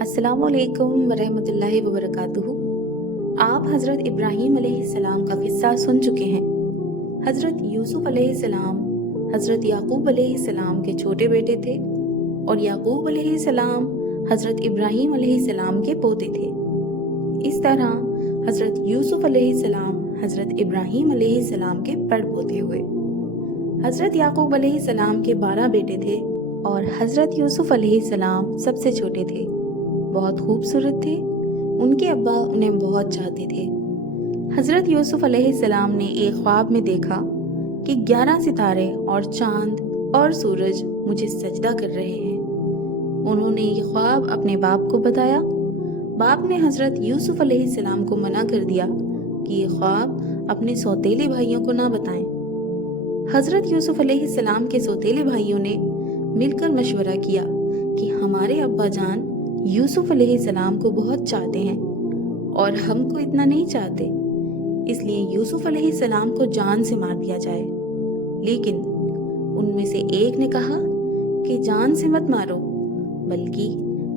अस्सलामु अलैकुम वरहमतुल्लाहि वबरकातुहू। आप हज़रत इब्राहीम अलैहिस्सलाम का किस्सा सुन चुके हैं। हज़रत यूसुफ अलैहिस्सलाम हज़रत याकूब अलैहिस्सलाम के छोटे बेटे थे और याकूब अलैहिस्सलाम हज़रत इब्राहीम अलैहिस्सलाम के पोते थे। इस तरह हज़रत यूसुफ अलैहिस्सलाम हज़रत इब्राहीम अलैहिस्सलाम के पड़पोते हुए। हज़रत याकूब अलैहिस्सलाम के 12 बेटे थे और हज़रत यूसुफ अलैहिस्सलाम सबसे छोटे थे। बहुत खूबसूरत थे। उनके अब्बा उन्हें बहुत चाहते थे। हज़रत यूसुफ अलैहिस्सलाम ने एक ख्वाब में देखा कि 11 सितारे और चांद और सूरज मुझे सजदा कर रहे हैं। उन्होंने ये ख्वाब अपने बाप को बताया। बाप ने हज़रत यूसुफ अलैहिस्सलाम को मना कर दिया कि ये ख्वाब अपने सौतेले भाइयों को ना बताएं। हज़रत यूसुफ अलैहिस्सलाम के सौतेले भाइयों ने मिलकर मशवरा किया कि हमारे अब्बा जान यूसुफ अलैहिस्सलाम को बहुत चाहते हैं और हमको इतना नहीं चाहते, इसलिए यूसुफ अलैहिस्सलाम को जान से मार दिया जाए। लेकिन उनमें से एक ने कहा कि जान से मत मारो, बल्कि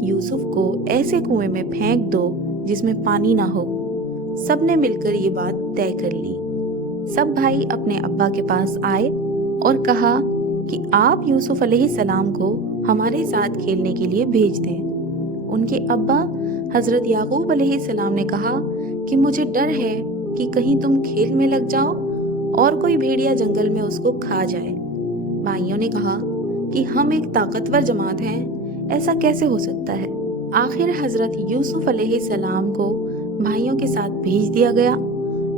यूसुफ को ऐसे कुएं में फेंक दो जिसमें पानी ना हो। सब ने मिलकर ये बात तय कर ली। सब भाई अपने अब्बा के पास आए और कहा कि आप यूसुफ अलैहिस्सलाम को हमारे साथ खेलने के लिए भेज दें। उनके अब्बा हज़रत याकूब अलैहिस्सलाम ने कहा कि मुझे डर है कि कहीं तुम खेल में लग जाओ और कोई भेड़िया जंगल में उसको खा जाए। भाइयों ने कहा कि हम एक ताकतवर जमात हैं, ऐसा कैसे हो सकता है। आखिर हज़रत यूसुफ अलैहिस्सलाम को भाइयों के साथ भेज दिया गया।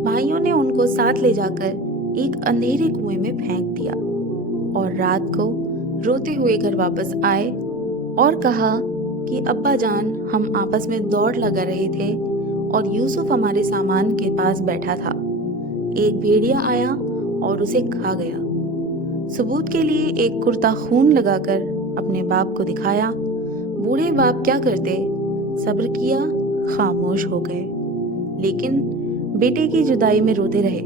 भाइयों ने उनको साथ ले जाकर एक अंधेरे कुएं में फेंक दिया और रात को रोते हुए घर वापस आए और कहा कि अब्बा जान, हम आपस में दौड़ लगा रहे थे और यूसुफ हमारे सामान के पास बैठा था। एक भेड़िया आया और उसे खा गया। सबूत के लिए एक कुर्ता खून लगाकर अपने बाप को दिखाया। बूढ़े बाप क्या करते, सब्र किया, खामोश हो गए, लेकिन बेटे की जुदाई में रोते रहे।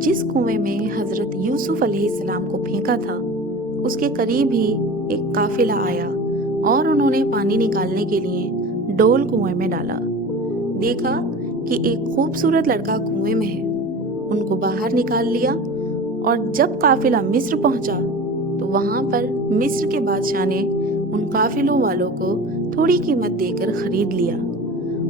जिस कुएं में हज़रत यूसुफ अलैहिस्सलाम को फेंका था, उसके करीब ही एक काफिला आया और उन्होंने पानी निकालने के लिए डोल कुएं में डाला। देखा कि एक खूबसूरत लड़का कुएं में है। उनको बाहर निकाल लिया और जब काफिला मिस्र पहुंचा तो वहां पर मिस्र के बादशाह ने उन काफिलों वालों को थोड़ी कीमत देकर खरीद लिया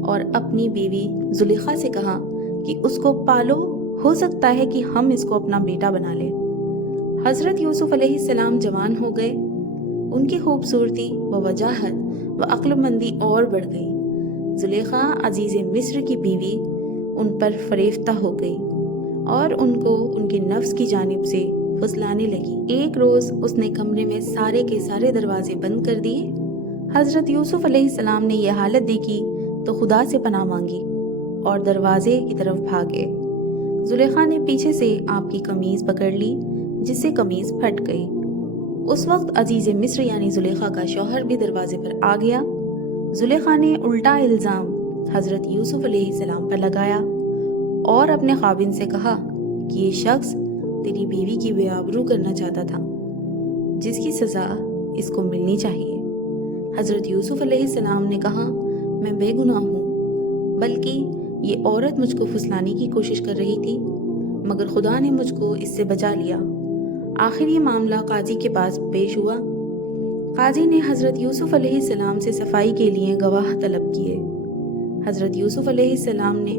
और अपनी बीवी जुलेखा से कहा कि उसको पालो, हो सकता है कि हम इसको अपना बेटा बना लें। हज़रत यूसुफ अलैहिस्सलाम जवान हो गए। उनकी खूबसूरती व वजाहत व अक्लमंदी और बढ़ गई। जुलेखा अजीज़ मिस्र की बीवी उन पर फरेफ्ता हो गई और उनको उनके नफ्स की जानिब से फुसलाने लगी। एक रोज़ उसने कमरे में सारे के सारे दरवाजे बंद कर दिए। हज़रत यूसुफ अलैहिस्सलाम ने यह हालत देखी तो खुदा से पनाह मांगी और दरवाजे की तरफ भागे। जुलेखा ने पीछे से आपकी कमीज़ पकड़ ली, जिससे कमीज़ फट गई। उस वक्त अजीज़ मिस्र यानी जुलेखा का शौहर भी दरवाजे पर आ गया। जुलेखा ने उल्टा इल्ज़ाम हज़रत यूसुफ अलैहिस्सलाम पर लगाया और अपने खाविन से कहा कि ये शख्स तेरी बीवी की बेआबरू करना चाहता था, जिसकी सज़ा इसको मिलनी चाहिए। हज़रत यूसुफ अलैहिस्सलाम ने कहा, मैं बेगुनाह हूँ, बल्कि ये औरत मुझको फुसलाने की कोशिश कर रही थी, मगर खुदा ने मुझको इससे बचा लिया। आखिर ये मामला काजी के पास पेश हुआ। काजी ने हज़रत यूसुफ अलैहिस्सलाम से सफाई के लिए गवाह तलब किए। हज़रत यूसुफ अलैहिस्सलाम ने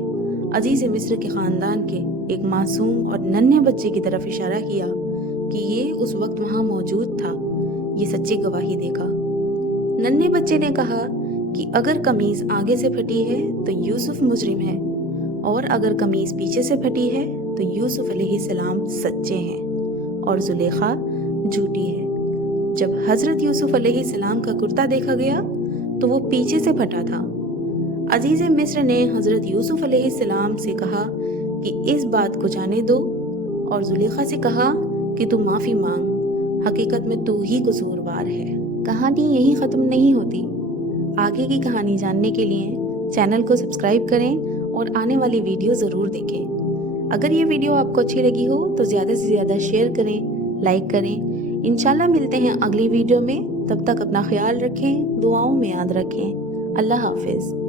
अजीज़ मिस्र के ख़ानदान के एक मासूम और नन्हे बच्चे की तरफ इशारा किया कि ये उस वक्त वहाँ मौजूद था। ये सच्ची गवाही देगा। नन्हे बच्चे ने कहा कि अगर कमीज़ आगे से फटी है तो यूसुफ मुजरिम है और अगर कमीज़ पीछे से फटी है तो यूसुफ अलैहिस्सलाम सच्चे हैं और जुलेखा झूठी है। जब हज़रत यूसुफ अलैहिस्सलाम का कुर्ता देखा गया तो वो पीछे से फटा था। अजीज़ मिस्र ने हज़रत यूसुफ अलैहिस्सलाम से कहा कि इस बात को जाने दो और जुलेखा से कहा कि तू माफ़ी मांग, हकीकत में तू ही कसूरवार है। कहानी यहीं ख़त्म नहीं होती। आगे की कहानी जानने के लिए चैनल को सब्सक्राइब करें और आने वाली वीडियो ज़रूर देखें। अगर ये वीडियो आपको अच्छी लगी हो तो ज़्यादा से ज़्यादा शेयर करें, लाइक करें। इंशाल्लाह मिलते हैं अगली वीडियो में। تب تک اپنا خیال رکھیں، دعاؤں میں یاد رکھیں۔ اللہ حافظ۔